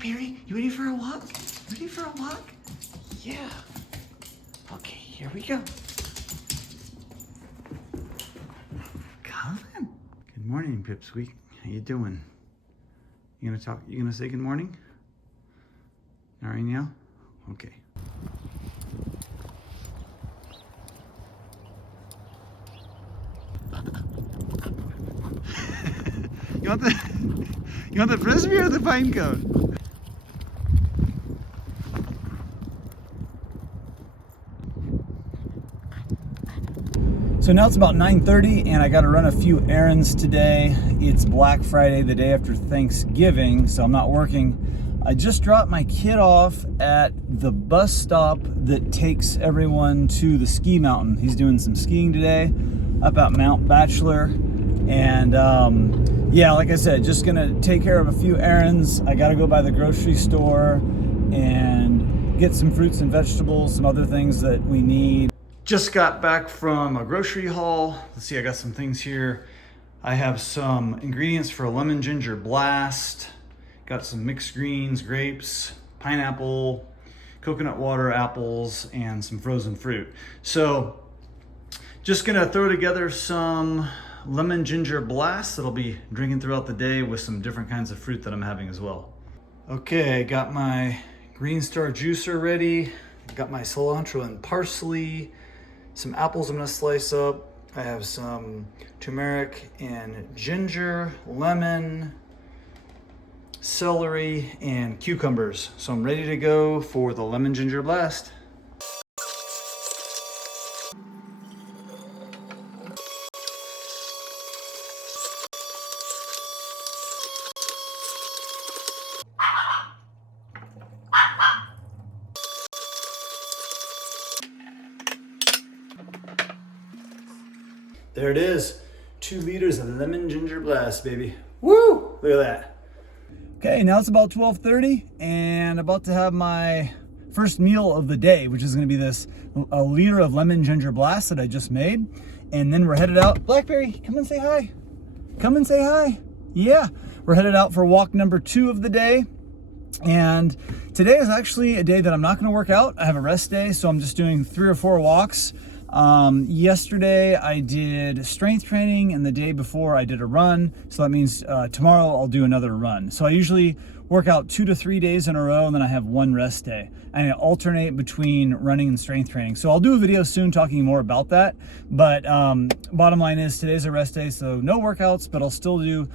Blackberry, you ready for a walk? Ready for a walk? Yeah. Okay, here we go. Come on. Good morning, Pipsqueak. How you doing? You gonna talk? You gonna say good morning? All right now? Okay. You want the frisbee or the pine cone? So now it's about 9:30 and I got to run a few errands today. It's Black Friday, the day after Thanksgiving, so I'm not working. I just dropped my kid off at the bus stop that takes everyone to the ski mountain. He's doing some skiing today up at Mount Bachelor. And yeah, like I said, just gonna take care of a few errands. I gotta go by the grocery store and get some fruits and vegetables, some other things that we need. Just got back from a grocery haul. Let's see, I got some things here. I have some ingredients for a lemon ginger blast. Got some mixed greens, grapes, pineapple, coconut water, apples, and some frozen fruit. So just gonna throw together some lemon ginger blast that I'll be drinking throughout the day with some different kinds of fruit that I'm having as well. Okay, got my Green Star juicer ready. Got my cilantro and parsley. Some apples I'm gonna slice up. I have some turmeric and ginger, lemon, celery, and cucumbers. So I'm ready to go for the lemon ginger blast. There it is, 2 liters of lemon ginger blast, baby. Woo! Look at that. Okay, now it's about 12:30 and about to have my first meal of the day, which is gonna be a liter of lemon ginger blast that I just made. And then we're headed out. Blackberry, come and say hi. Come and say hi. Yeah, we're headed out for walk number 2 of the day. And today is actually a day that I'm not gonna work out. I have a rest day, so I'm just doing 3 or 4 walks. Yesterday I did strength training and the day before I did a run. So that means tomorrow I'll do another run. So I usually work out 2 to 3 days in a row and then I have 1 rest day. And I alternate between running and strength training. So I'll do a video soon talking more about that. But bottom line is today's a rest day, so no workouts, but I'll still do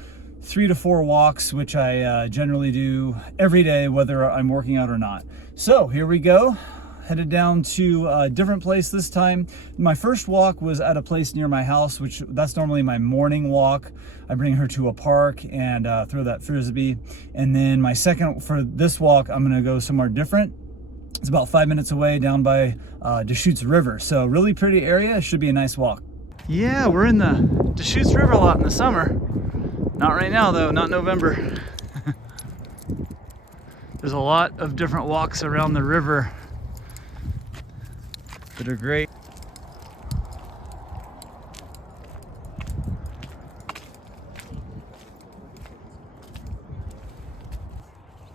3 to 4 walks, which I generally do every day, whether I'm working out or not. So here we go. Headed down to a different place this time. My first walk was at a place near my house, which that's normally my morning walk. I bring her to a park and throw that frisbee. And then my second for this walk, I'm gonna go somewhere different. It's about 5 minutes away down by Deschutes River. So really pretty area, it should be a nice walk. Yeah, we're in the Deschutes River a lot in the summer. Not right now though, not November. There's a lot of different walks around the river that are great.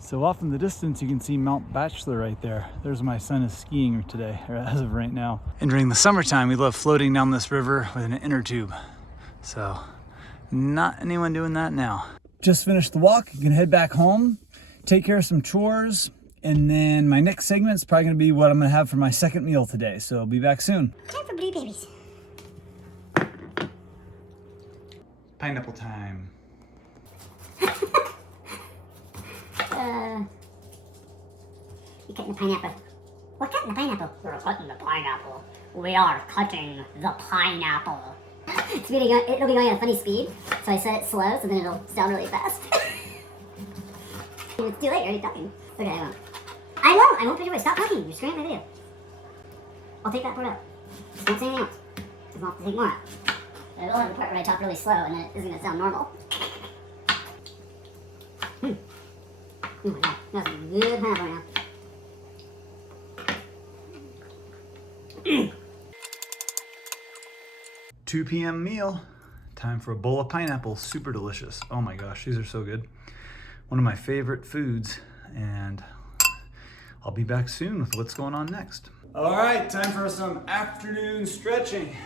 So off in the distance you can see Mount Bachelor right there. There's my son is skiing today, or as of right now. And during the summertime we love floating down this river with an inner tube. So not anyone doing that now. Just finished the walk, you can head back home, take care of some chores, and then my next segment is probably gonna be what I'm gonna have for my second meal today. So I'll be back soon. Time for blue babies. Pineapple time. You cutting the pineapple. We're cutting the pineapple. We're cutting the pineapple. We are cutting the pineapple. It'll be going at a funny speed, so I set it slow, so then it'll sound really fast. It's too late, you're already talking. Okay, I won't put your way. Stop talking, you're screwing up my video. I'll take that part out. Just don't say anything else. Because I'll have to take more out. I will have the part where I talk really slow and then it isn't going to sound normal. Oh my god, that's a good pineapple right now. 2 p.m. meal. Time for a bowl of pineapple. Super delicious. Oh my gosh, these are so good. One of my favorite foods and I'll be back soon with what's going on next. All right, time for some afternoon stretching.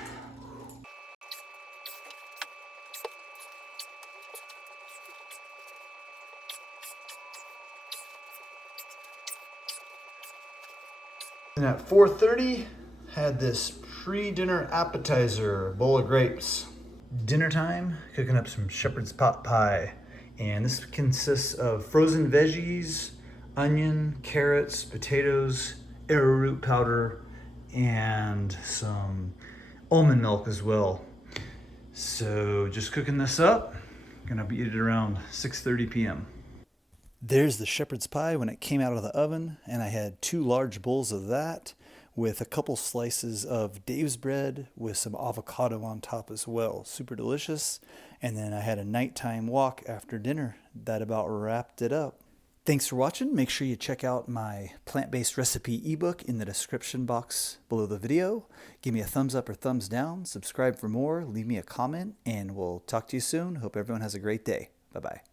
And at 4:30, had this pre-dinner appetizer, bowl of grapes. Dinner time, cooking up some shepherd's pot pie. And this consists of frozen veggies, onion, carrots, potatoes, arrowroot powder, and some almond milk as well. So just cooking this up. Gonna be eating around 6:30 p.m. There's the shepherd's pie when it came out of the oven, and I had 2 large bowls of that with a couple slices of Dave's bread with some avocado on top as well. Super delicious. And then I had a nighttime walk after dinner. That about wrapped it up. Thanks for watching. Make sure you check out my plant-based recipe ebook in the description box below the video. Give me a thumbs up or thumbs down. Subscribe for more. Leave me a comment, and we'll talk to you soon. Hope everyone has a great day. Bye-bye.